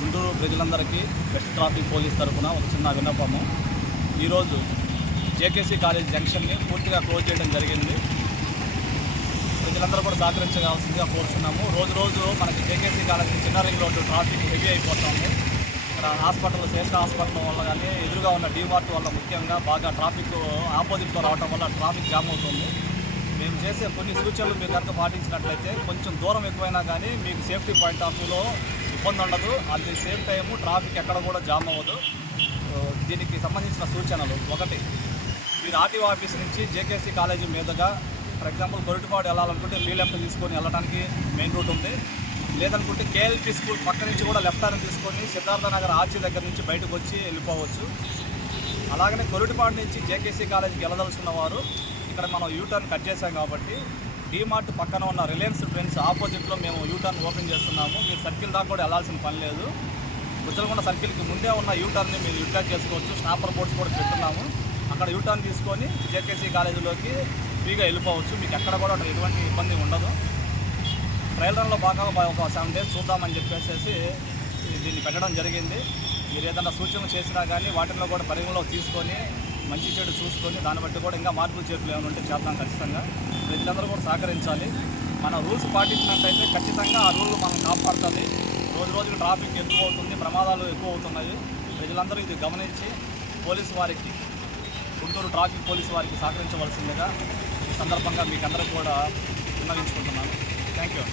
గుంటూరు ప్రజలందరికీ west traffic police తరఫున ఒక చిన్న విన్నపము. ఈరోజు జేకేసీ కాలేజ్ జంక్షన్ని పూర్తిగా క్లోజ్ చేయడం జరిగింది. ప్రజలందరూ కూడా సహకరించవలసిందిగా కోరుతున్నాము రోజు రోజు మనకి జేకేసీ కాలేజ్ చిన్న రింగ్ రోడ్డు ట్రాఫిక్ హెవీ అయిపోతుంది. ఇక్కడ హాస్పిటల్ శేష హాస్పిటల్ వల్ల కానీ ఎదురుగా ఉన్న డీమార్ట్ వల్ల ముఖ్యంగా బాగా ట్రాఫిక్ ఆపోజిట్లో రావడం వల్ల ట్రాఫిక్ జామ్ అవుతుంది. మేము చేసే కొన్ని సూచనలు మీరు కనుక పాటించినట్లయితే కొంచెం దూరం ఎక్కువైనా కానీ మీకు సేఫ్టీ పాయింట్ ఆఫ్ వ్యూలో ఇబ్బంది ఉండదు. At the same time traffic ఎక్కడ కూడా జామ్ అవ్వదు. Uh, దీనికి సంబంధించిన సూచనలు ఒకటి మీరు ఆర్టీఓ ఆఫీస్ నుంచి జేకేసీ కాలేజీ మీదుగా ఫర్ ఎగ్జాంపుల్ గొరటిపాడు వెళ్ళాలనుకుంటే ఫ్రీ లెఫ్ట్ తీసుకొని వెళ్ళడానికి మెయిన్ రూట్ ఉంది. లేదనుకుంటే కేఎల్పీ స్కూల్ పక్క నుంచి కూడా లెఫ్ట్ టర్న్ తీసుకొని సిద్ధార్థనగర్ ఆర్చి దగ్గర నుంచి బయటకు వచ్చి వెళ్ళిపోవచ్చు. అలాగనే కొరటిపాడు నుంచి జేకేసీ కాలేజీకి వెళ్ళదలుచుకున్న వారు ఇక్కడ మనం యూటర్న్ కట్ చేసాం కాబట్టి డీమార్ట్ పక్కన ఉన్న రిలయన్స్ ట్రెండ్స్ ఆపోజిట్లో మేము యూటర్న్ ఓపెన్ చేస్తున్నాము. మీరు సర్కిల్ దాకా కూడా వెళ్ళాల్సిన పని లేదు. గుచ్చలకొండ సర్కిల్కి ముందే ఉన్న యూటర్న్ని మీరు యూటిలైజ్ చేసుకోవచ్చు. స్నాపర్ బోర్డ్స్ కూడా పెట్టున్నాము. అక్కడ యూటర్న్ తీసుకొని జేకేసీ కాలేజీలోకి ఫ్రీగా వెళ్ళిపోవచ్చు. మీకు ఎక్కడ కూడా ఎటువంటి ఇబ్బంది ఉండదు. ట్రయల్ రన్లో భాగంగా ఒక సెవెన్ డేస్ చూద్దామని చెప్పేసి దీన్ని పెట్టడం జరిగింది. మీరు ఏదైనా సూచనలు చేసినా కానీ వాటిల్లో కూడా పరిగణలో తీసుకొని మంచి చెడు చూసుకొని దాన్ని బట్టి కూడా ఇంకా మార్పులు చేర్పులు ఏమైనా ఉంటే చేద్దాం ఖచ్చితంగా. ప్రజలందరూ కూడా సహకరించాలి. మన రూల్స్ పాటించినట్టయితే ఖచ్చితంగా ఆ రూల్ మనం కాపాడుతుంది. రోజు రోజుకి ట్రాఫిక్ ఎక్కువ అవుతుంది ప్రమాదాలు ఎక్కువ అవుతున్నాయి. ప్రజలందరూ ఇది గమనించి పోలీసు వారికి గుంటూరు ట్రాఫిక్ పోలీసు వారికి సహకరించవలసిందిగా ఈ సందర్భంగా మీకు అందరూ కూడా విన్నవించుకుంటున్నాను. Thank you.